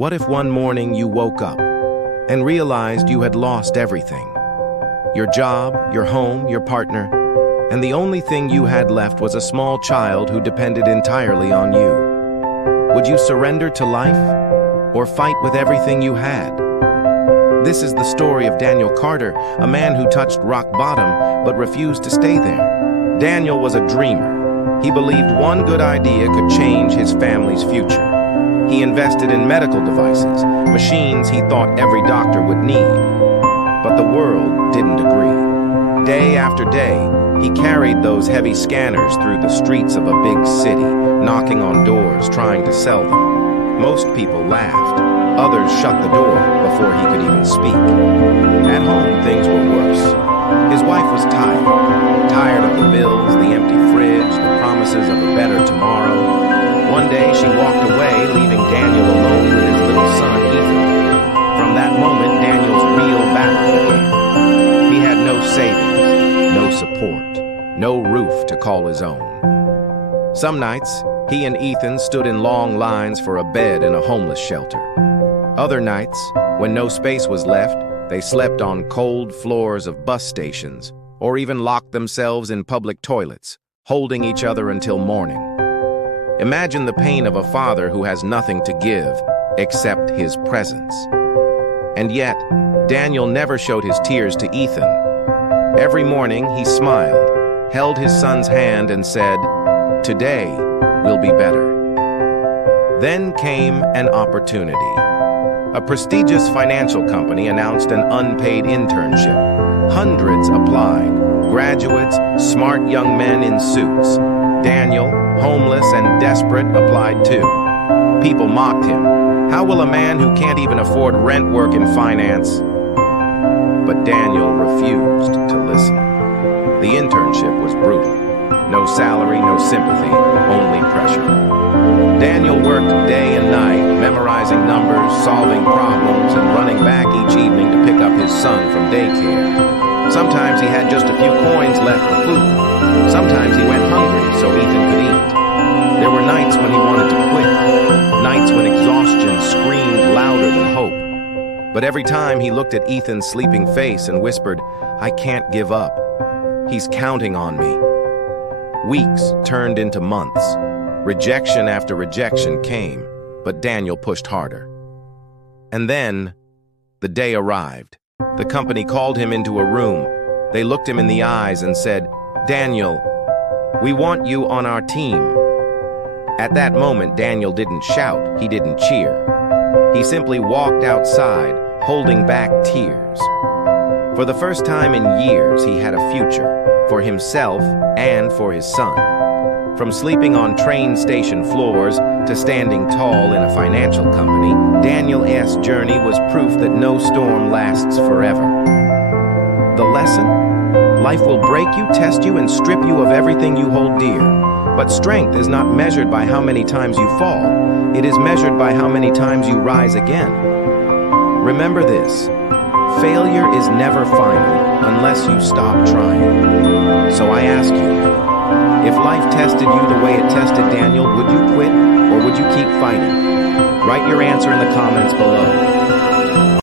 What if one morning you woke up and realized you had lost everything? Your job, your home, your partner, and the only thing you had left was a small child who depended entirely on you. Would you surrender to life or fight with everything you had? This is the story of Daniel Carter, a man who touched rock bottom but refused to stay there. Daniel was a dreamer. He believed one good idea could change his family's future. He invested in medical devices, machines he thought every doctor would need. But the world didn't agree. Day after day, he carried those heavy scanners through the streets of a big city, knocking on doors, trying to sell them. Most people laughed. Others shut the door before he could even speak. At home, things were worse. His wife was tired of the bills, the empty fridge, the promises of a better tomorrow. One day, she walked away, leaving Daniel alone with his little son, Ethan. From that moment, Daniel's real battle began. He had no savings, no support, no roof to call his own. Some nights, he and Ethan stood in long lines for a bed in a homeless shelter. Other nights, when no space was left, they slept on cold floors of bus stations or even locked themselves in public toilets, holding each other until morning. Imagine the pain of a father who has nothing to give except his presence. And yet, Daniel never showed his tears to Ethan. Every morning, he smiled, held his son's hand, and said, "Today will be better." Then came an opportunity. A prestigious financial company announced an unpaid internship. Hundreds applied, graduates, smart young men in suits. Daniel, homeless and desperate, applied too. People mocked him. How will a man who can't even afford rent work in finance? But Daniel refused to listen. The internship was brutal. No salary, no sympathy, only pressure. Daniel worked day and night, memorizing numbers, solving problems, and running back each evening to pick up his son from daycare. Sometimes he had just a few coins left for food. Sometimes he went hungry so Ethan could eat. There were nights when he wanted to quit, nights when exhaustion screamed louder than hope. But every time he looked at Ethan's sleeping face and whispered, "I can't give up. He's counting on me." Weeks turned into months. Rejection after rejection came, but Daniel pushed harder. And then, the day arrived. The company called him into a room. They looked him in the eyes and said, "Daniel, we want you on our team." At that moment, Daniel didn't shout, he didn't cheer. He simply walked outside, holding back tears. For the first time in years, he had a future, for himself and for his son. From sleeping on train station floors to standing tall in a financial company, Daniel's journey was proof that no storm lasts forever. The lesson? Life will break you, test you, and strip you of everything you hold dear. But strength is not measured by how many times you fall. It is measured by how many times you rise again. Remember this: failure is never final unless you stop trying. So I ask you, if life tested you the way it tested Daniel, would you quit or would you keep fighting? Write your answer in the comments below.